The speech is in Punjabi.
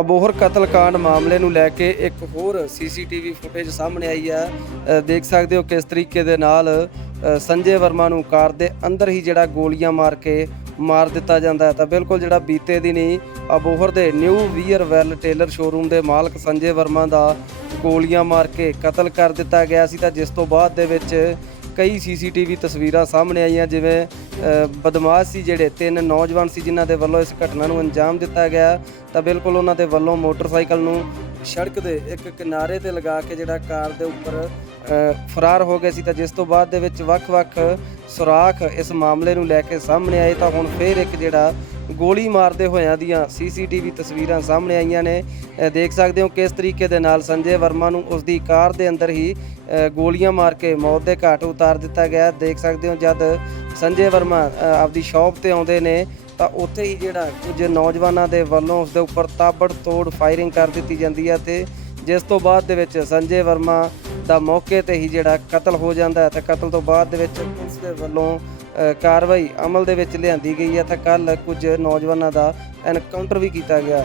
ਅਬੋਹਰ ਕਤਲकांड ਮਾਮਲੇ ਨੂੰ ਲੈ ਕੇ ਇੱਕ ਹੋਰ ਸੀਸੀਟੀਵੀ ਫੁਟੇਜ ਸਾਹਮਣੇ ਆਈ ਹੈ। ਦੇਖ ਸਕਦੇ ਹੋ ਕਿਸ ਤਰੀਕੇ ਦੇ ਨਾਲ ਸੰਜੇ ਵਰਮਾ ਨੂੰ ਕਾਰ ਦੇ ਅੰਦਰ ਹੀ ਜਿਹੜਾ ਗੋਲੀਆਂ ਮਾਰ ਕੇ ਮਾਰ ਦਿੱਤਾ ਜਾਂਦਾ ਹੈ। ਤਾਂ ਬਿਲਕੁਲ ਜਿਹੜਾ ਬੀਤੇ ਦਿਨੀ ਅਬੋਹਰ ਦੇ new wear well tailor showroom ਦੇ ਮਾਲਕ ਸੰਜੇ ਵਰਮਾ ਦਾ ਗੋਲੀਆਂ ਮਾਰ ਕੇ ਕਤਲ ਕਰ ਦਿੱਤਾ ਗਿਆ ਸੀ। ਤਾਂ ਜਿਸ ਤੋਂ ਬਾਅਦ ਦੇ ਵਿੱਚ ਕਈ ਸੀਸੀਟੀਵੀ ਤਸਵੀਰਾਂ ਸਾਹਮਣੇ ਆਈਆਂ, ਜਿਵੇਂ ਬਦਮਾਸ਼ ਸੀ ਜਿਹੜੇ, ਤਿੰਨ ਨੌਜਵਾਨ ਸੀ ਜਿਨ੍ਹਾਂ ਦੇ ਵੱਲੋਂ ਇਸ ਘਟਨਾ ਨੂੰ ਅੰਜਾਮ ਦਿੱਤਾ ਗਿਆ। ਤਾਂ ਬਿਲਕੁਲ ਉਹਨਾਂ ਦੇ ਵੱਲੋਂ ਮੋਟਰਸਾਈਕਲ ਨੂੰ ਸੜਕ ਦੇ ਇੱਕ ਕਿਨਾਰੇ ਤੇ ਲਗਾ ਕੇ ਜਿਹੜਾ ਕਾਰ ਦੇ ਉੱਪਰ ਫਰਾਰ ਹੋ ਗਏ ਸੀ ਤਾਂ ਜਿਸ ਤੋਂ ਬਾਅਦ ਦੇ ਵਿੱਚ ਵੱਖ-ਵੱਖ ਸੁਰਾਖ ਇਸ ਮਾਮਲੇ ਨੂੰ ਲੈ ਕੇ ਸਾਹਮਣੇ ਆਏ ਤਾਂ ਹੁਣ ਫੇਰ ਇੱਕ ਜਿਹੜਾ ਗੋਲੀ ਮਾਰਦੇ ਹੋਇਆਂ ਦੀਆਂ ਸੀਸੀਟੀਵੀ ਤਸਵੀਰਾਂ ਸਾਹਮਣੇ ਆਈਆਂ ਨੇ। ਦੇਖ ਸਕਦੇ ਹੋ ਕਿਸ ਤਰੀਕੇ ਦੇ ਨਾਲ ਸੰਜੇ ਵਰਮਾ ਨੂੰ ਉਸ ਦੀ ਕਾਰ ਦੇ ਅੰਦਰ ਹੀ ਗੋਲੀਆਂ ਮਾਰ ਕੇ ਮੌਤ ਦੇ ਘਾਟ ਉਤਾਰ ਦਿੱਤਾ ਗਿਆ। ਦੇਖ ਸਕਦੇ ਹੋ ਜਦ ਸੰਜੇ ਵਰਮਾ ਆਪਦੀ ਸ਼ਾਪ ਤੇ ਆਉਂਦੇ ਨੇ ਤਾਂ ਉੱਥੇ ਹੀ ਜਿਹੜਾ ਕੁਝ ਨੌਜਵਾਨਾਂ ਦੇ ਵੱਲੋਂ ਉਸ ਦੇ ਉੱਪਰ ਤਾਬੜ ਤੋੜ ਫਾਇਰਿੰਗ ਕਰ ਦਿੱਤੀ ਜਾਂਦੀ ਹੈ ਤੇ ਜਿਸ ਤੋਂ ਬਾਅਦ ਦੇ ਵਿੱਚ ਸੰਜੇ ਵਰਮਾ ਦਾ ਮੌਕੇ ਤੇ ਹੀ ਜਿਹੜਾ ਕਤਲ ਹੋ ਜਾਂਦਾ ਹੈ ਤੇ ਕਤਲ ਤੋਂ ਬਾਅਦ ਦੇ ਵਿੱਚ ਪੁਲਿਸ ਦੇ ਵੱਲੋਂ ਕਾਰਵਾਈ ਅਮਲ ਦੇ ਵਿੱਚ ਲਿਆਂਦੀ ਗਈ ਹੈ ਤਾਂ ਕੱਲ ਕੁਝ ਨੌਜਵਾਨਾਂ ਦਾ ਐਨਕਾਊਂਟਰ ਵੀ ਕੀਤਾ ਗਿਆ।